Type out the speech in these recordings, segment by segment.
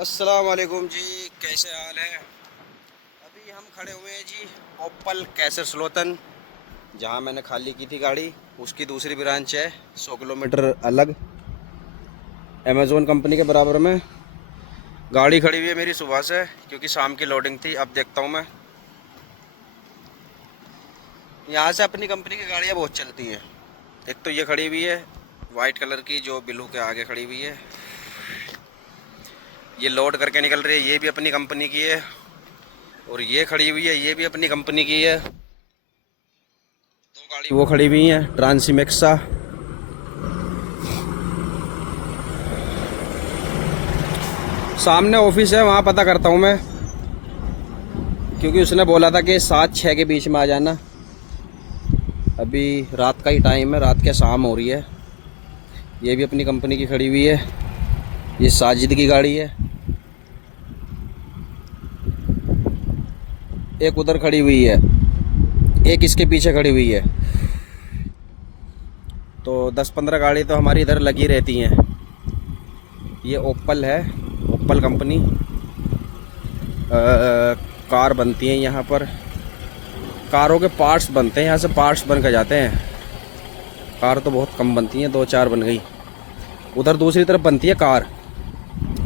अस्सलाम वालेकुम जी। कैसे हाल है? अभी हम खड़े हुए हैं जी ओपल कैसर स्लोतन, जहाँ मैंने खाली की थी गाड़ी। उसकी दूसरी ब्रांच है 100 किलोमीटर अलग, अमेज़ोन कंपनी के बराबर में। गाड़ी खड़ी हुई है मेरी सुबह से, क्योंकि शाम की लोडिंग थी। अब देखता हूँ मैं, यहाँ से अपनी कंपनी की गाड़ियाँ बहुत चलती हैं। एक तो ये खड़ी हुई है वाइट कलर की, जो ब्लू के आगे खड़ी हुई है। ये लोड करके निकल रही है, ये भी अपनी कंपनी की है। और ये खड़ी हुई है, ये भी अपनी कंपनी की है। दो गाड़ी वो खड़ी हुई हैं ट्रांसिमेक्सा। सामने ऑफिस है, वहाँ पता करता हूँ मैं, क्योंकि उसने बोला था कि 7-6 के बीच में आ जाना। अभी रात का ही टाइम है, रात के शाम हो रही है। ये भी अपनी कंपनी की खड़ी हुई है। ये साजिद की गाड़ी है। एक उधर खड़ी हुई है, एक इसके पीछे खड़ी हुई है। तो 10-15 गाड़ी तो हमारी इधर लगी रहती हैं। ये ओप्पल है, ओप्पल कंपनी। कार बनती हैं यहाँ पर। कारों के पार्ट्स बनते हैं यहाँ से, पार्ट्स बन कर जाते हैं। कार तो बहुत कम बनती हैं, 2-4 बन गई। उधर दूसरी तरफ बनती है कार,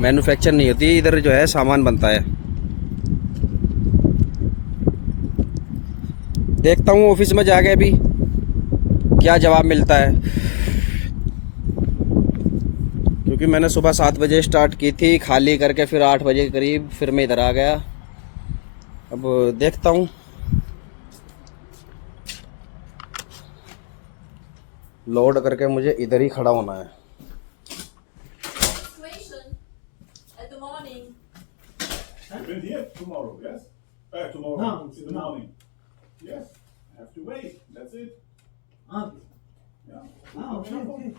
मैन्युफैक्चर नहीं होती। इधर जो है सामान बनता है। देखता हूँ ऑफिस में जाके अभी क्या जवाब मिलता है, क्योंकि मैंने सुबह 7 बजे स्टार्ट की थी, खाली करके फिर 8 बजे के करीब फिर मैं इधर आ गया। अब देखता हूँ, लोड करके मुझे इधर ही खड़ा होना है। At the morning. You will hear tomorrow, yes? Tomorrow, No, in the no. morning. Yes, have to wait. That's it. Okay. Yeah. Okay, okay.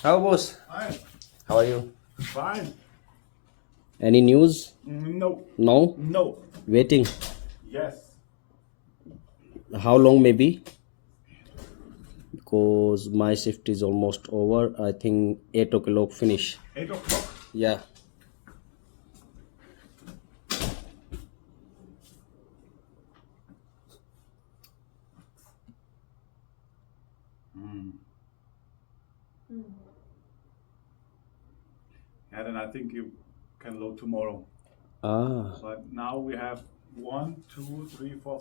How boss? Fine. How are you? Fine. Any news? No. No? No. Waiting. Yes. How long maybe? Because my shift is almost over. I think 8 o'clock finish. 8 o'clock. Yeah. Yeah, then I think you can load tomorrow. Ah, But now we have 1, 2, 3, 4,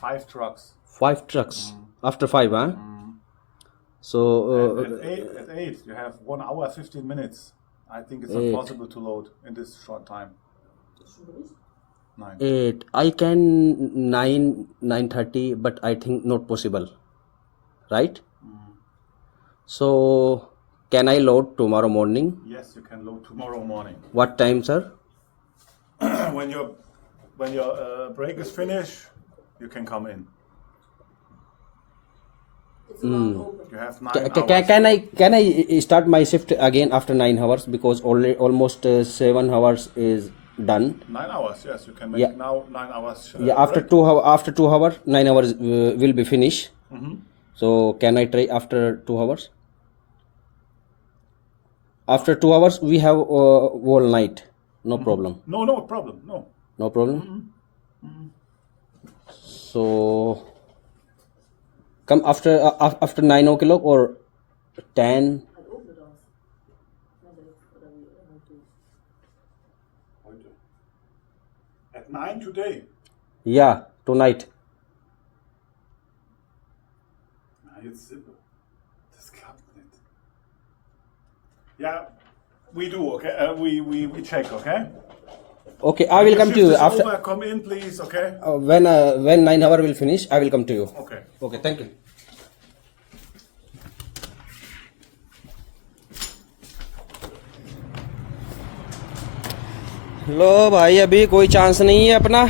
5 trucks. 5 trucks. After 5, huh? So, And at eight, you have 1 hour 15 minutes. I think it's not 8. possible to load in this short time. 9. 8. I can 9:30, but I think not possible. Right? So, can I load tomorrow morning? Yes, you can load tomorrow morning. What time, sir? when your break is finished, you can come in. It's around open. You have 9 hours. Can I start my shift again after 9 hours, because already almost 7 hours is done. 9 hours, yes, you can make Yeah. now 9 hours. Yeah, after break. 2 hours 9 hours will be finished. So can I try after 2 hours? After 2 hours we have whole night, no problem. No problem. No. No problem. So come after 9 o'clock or 10. I'd open it also. Heute. At 9 today. Yeah, tonight. Na, jetzt Sippe. Das klappt nicht. Yeah, we do, okay? We check, okay? Okay, I will Your come to shift you is after over, come in, please, okay? when 9 hour will finish. I will come to you. Okay. Okay, thank you. लो भाई, अभी कोई chance नहीं है अपना।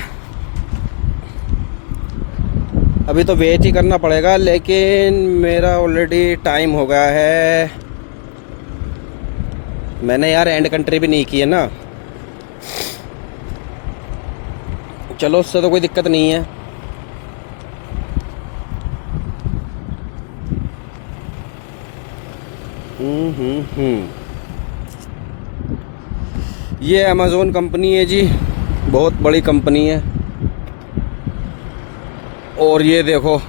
अभी तो wait ही करना पड़ेगा, लेकिन मेरा ऑलरेडी टाइम हो गया है। मैंने यार एंड कंट्री भी नहीं की है ना। चलो, उससे तो कोई दिक्कत नहीं है। ये अमेज़ोन कंपनी है जी, बहुत बड़ी कंपनी है। और ये देखो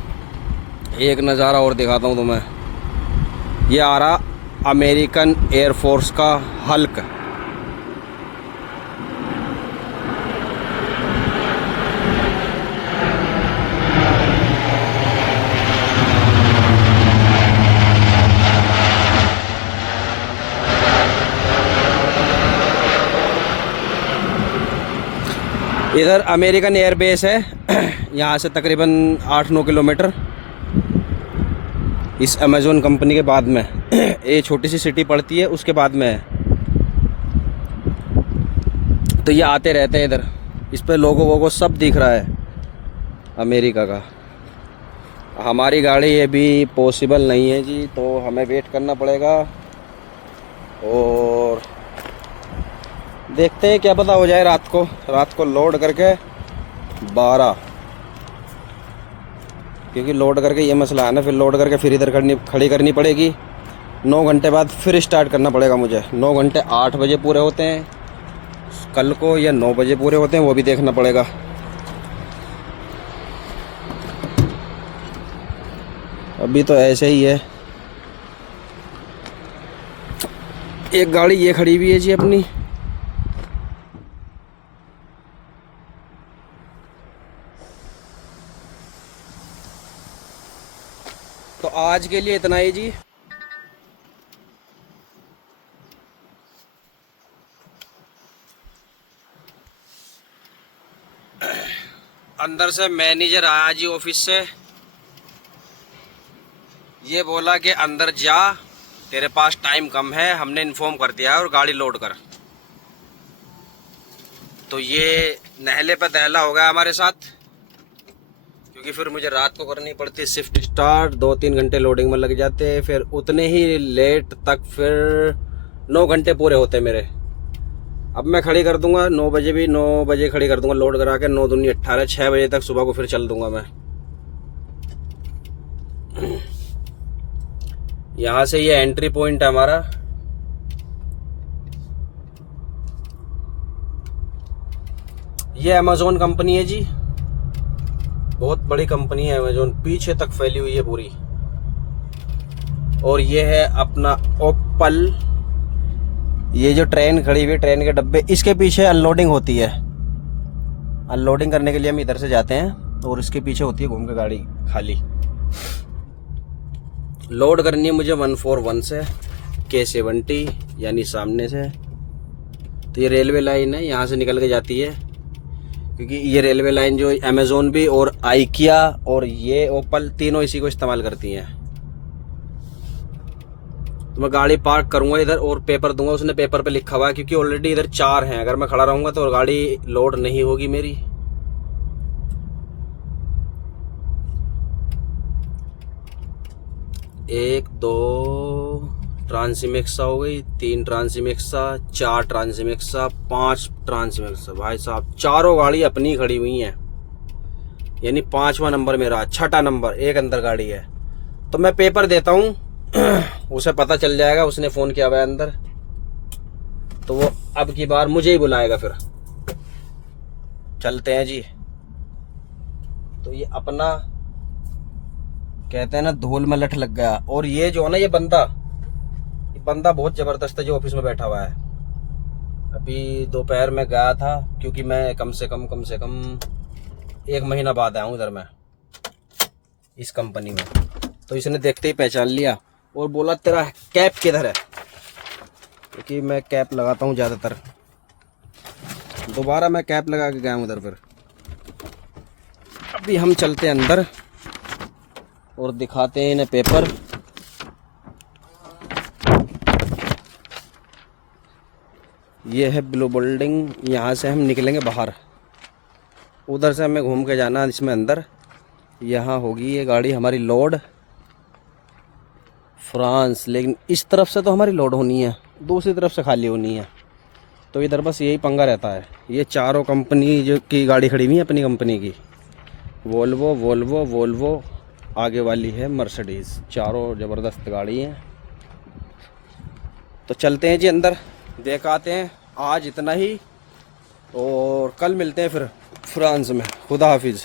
एक नज़ारा और दिखाता हूँ तुम्हें। ये आ रहा अमेरिकन एयरफोर्स का हल्क। इधर अमेरिकन एयरबेस है यहाँ से तकरीबन 8-9 किलोमीटर। इस अमेज़ोन कंपनी के बाद में ये छोटी सी सिटी पड़ती है, उसके बाद में है। तो ये आते रहते हैं इधर। इस पे लोगों को सब दिख रहा है अमेरिका का। हमारी गाड़ी ये भी पॉसिबल नहीं है जी, तो हमें वेट करना पड़ेगा। और देखते हैं क्या पता हो जाए रात को लोड करके 12, क्योंकि लोड करके ये मसला है ना, फिर लोड करके फिर इधर खड़ी करनी पड़ेगी। 9 घंटे बाद फिर स्टार्ट करना पड़ेगा मुझे। 9 घंटे 8 बजे पूरे होते हैं कल को या 9 बजे पूरे होते हैं, वो भी देखना पड़ेगा। अभी तो ऐसे ही है। एक गाड़ी ये खड़ी हुई है जी अपनी। तो आज के लिए इतना ही जी। अंदर से मैनेजर आया जी ऑफिस से। ये बोला कि अंदर जा, तेरे पास टाइम कम है, हमने इन्फॉर्म कर दिया है और गाड़ी लोड कर। तो ये नहले पे दहला हो गया हमारे साथ, क्योंकि फिर मुझे रात को करनी पड़ती है शिफ्ट स्टार्ट। 2-3 घंटे लोडिंग में लग जाते हैं, फिर उतने ही लेट तक फिर 9 घंटे पूरे होते हैं मेरे। अब मैं खड़ी कर दूंगा 9 बजे, भी 9 बजे खड़ी कर दूंगा लोड करा के। 9 दूनी 18, 6 बजे तक सुबह को फिर चल दूंगा मैं। यहाँ से ये एंट्री पॉइंट है हमारा। ये अमेज़ोन कंपनी है जी, बहुत बड़ी कंपनी है अमेज़ोन, पीछे तक फैली हुई है पूरी। और ये है अपना ओपल। ये जो ट्रेन खड़ी हुई है, ट्रेन के डब्बे, इसके पीछे अनलोडिंग होती है। अनलोडिंग करने के लिए हम इधर से जाते हैं और इसके पीछे होती है घूम के गाड़ी खाली। लोड करनी है मुझे 141 से K70, यानी सामने से। तो ये रेलवे लाइन है, यहाँ से निकल के जाती है, क्योंकि ये रेलवे लाइन जो अमेज़ोन भी और आइकिया और ये ओपल तीनों इसी को इस्तेमाल करती हैं। तो मैं गाड़ी पार्क करूंगा इधर और पेपर दूंगा। उसने पेपर पे लिखा हुआ है, क्योंकि ऑलरेडी इधर 4 हैं। अगर मैं खड़ा रहूंगा तो गाड़ी लोड नहीं होगी मेरी। एक 2 ट्रांसिमेक्सा हो गई, 3 ट्रांसिमेक्सा, 4 ट्रांसिमेक्सा, 5 ट्रांसिमेक्सा। भाई साहब चारों गाड़ी अपनी खड़ी हुई हैं, यानी 5वां नंबर मेरा, 6ठा नंबर एक अंदर गाड़ी है। तो मैं पेपर देता हूँ, उसे पता चल जाएगा, उसने फोन किया हुआ है अंदर, तो वो अब की बार मुझे ही बुलाएगा। फिर चलते हैं जी। तो ये अपना कहते हैं ना धूल में लठ लग गया। और ये जो है ना, ये बंदा बहुत जबरदस्त है जो ऑफिस में बैठा हुआ है। अभी दोपहर में गया था, क्योंकि मैं कम से कम 1 महीना बाद आया हूँ इधर मैं इस कंपनी में। तो इसने देखते ही पहचान लिया और बोला तेरा कैप किधर है, क्योंकि मैं कैप लगाता हूँ ज़्यादातर। दोबारा मैं कैप लगा के गया हूँ उधर। फिर अभी हम चलते हैं अंदर और दिखाते हैं इन्हें पेपर। ये है ब्लू बिल्डिंग, यहाँ से हम निकलेंगे बाहर। उधर से हमें घूम के जाना इसमें अंदर। यहाँ होगी ये गाड़ी हमारी लोड फ्रांस, लेकिन इस तरफ से तो हमारी लोड होनी है, दूसरी तरफ से खाली होनी है। तो इधर बस यही पंगा रहता है। ये चारों कंपनी जो की गाड़ी खड़ी हुई है अपनी कंपनी की, वोल्वो, आगे वाली है मर्सिडीज़। चारों ज़बरदस्त गाड़ी हैं। तो चलते हैं जी अंदर, देख आते हैं आज इतना ही, और कल मिलते हैं फिर फ्रांस में। खुदा हाफिज़।